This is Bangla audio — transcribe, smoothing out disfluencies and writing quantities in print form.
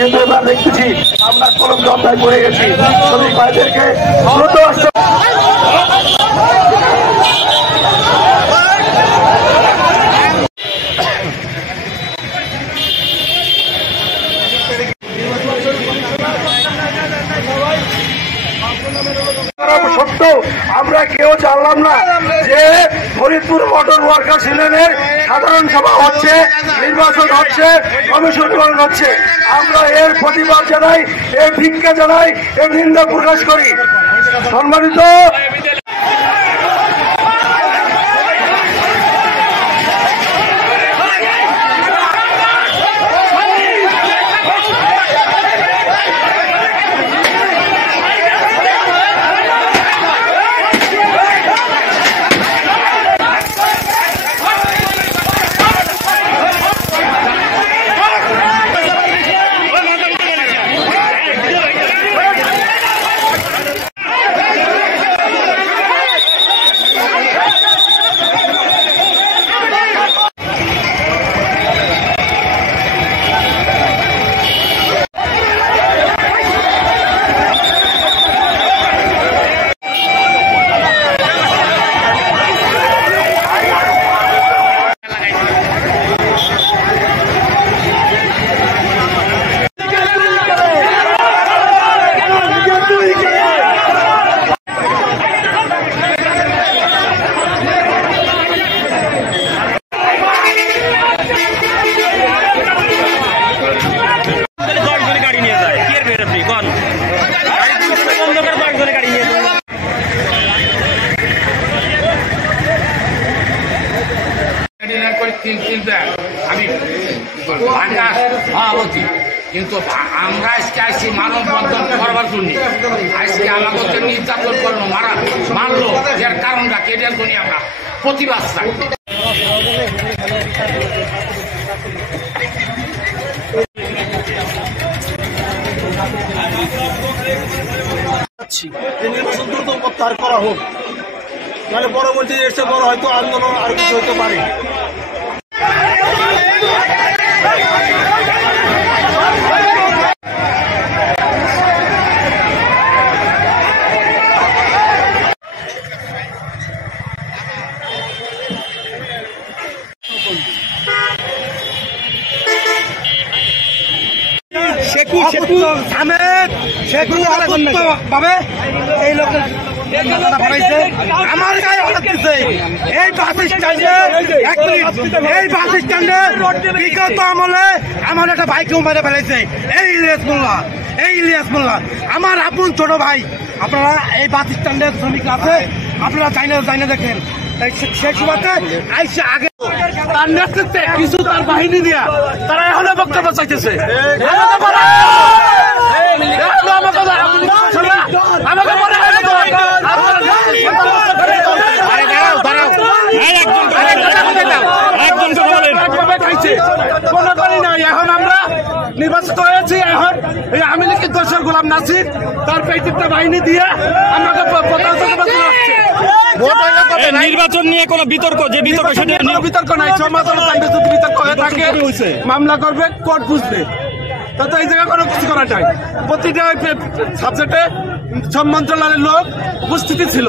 কিন্তু এবার দেখতেছি আমরা কলম জন্দায় পড়ে গেছি। শ্রমিক ভাইদেরকে সত্য আমরা কেউ জানলাম না যে ফরিদপুর মোটর ওয়ার্কার্স ইউনিয়নের সাধারণ সভা হচ্ছে, নির্বাচন হচ্ছে, কমিশন হচ্ছে। আমরা এর প্রতিবাদ জানাই, এর ভিক্ষা জানাই, এর নিন্দা প্রকাশ করি। সম্মানিত আমি বলছি, কিন্তু আমরা আজকে আসছি মানববন্ধন করবার জন্য। আজকে আমাদের নির্যাতন করলো, মারলো, এর কারণটা কেটার জন্য আমরা প্রতিবাদ চাই। নির্বাচন দ্রুত প্রত্যাহার করা হোক, নাহলে পরবর্তী এর চেয়ে বড় হয়তো আন্দোলন আরো কিছু হতে পারে। এই লোকের আমার গায়ে হঠাৎ এই বাস স্ট্যান্ডে বিগত আমলে আমার একটা ভাইকেও মেরে ফেলেছে এই ইলিয়াস মোল্লা আমার আপন ছোট ভাই। আপনারা এই বাস স্ট্যান্ডের শ্রমিক আছে, আপনারা জাইনা দেখেন। সেই সময়তে আইসে আগে তার নেতৃত্বে কিছু তার বাহিনী দিয়া তারা এখনো বক্তব্য চাইতেছে। এখন আমরা নির্বাচিত হয়েছি, এখন এই আওয়ামী লীগের দোষর গোলাম নাসির তার পেটিকটা বাহিনী দিয়ে আমাকে নির্বাচন নিয়ে কোন বিতর্ক, যে বিতর্ক সেটা বিতর্ক নাই। সমাধান বিতর্ক হয়ে থাকে, মামলা করবে, কোর্ট বুঝবে। তো এই জায়গায় কোনো কিছু করা যায়। প্রতিটা সাবজেক্টে সব মন্ত্রণালয়ের লোক উপস্থিতি ছিল।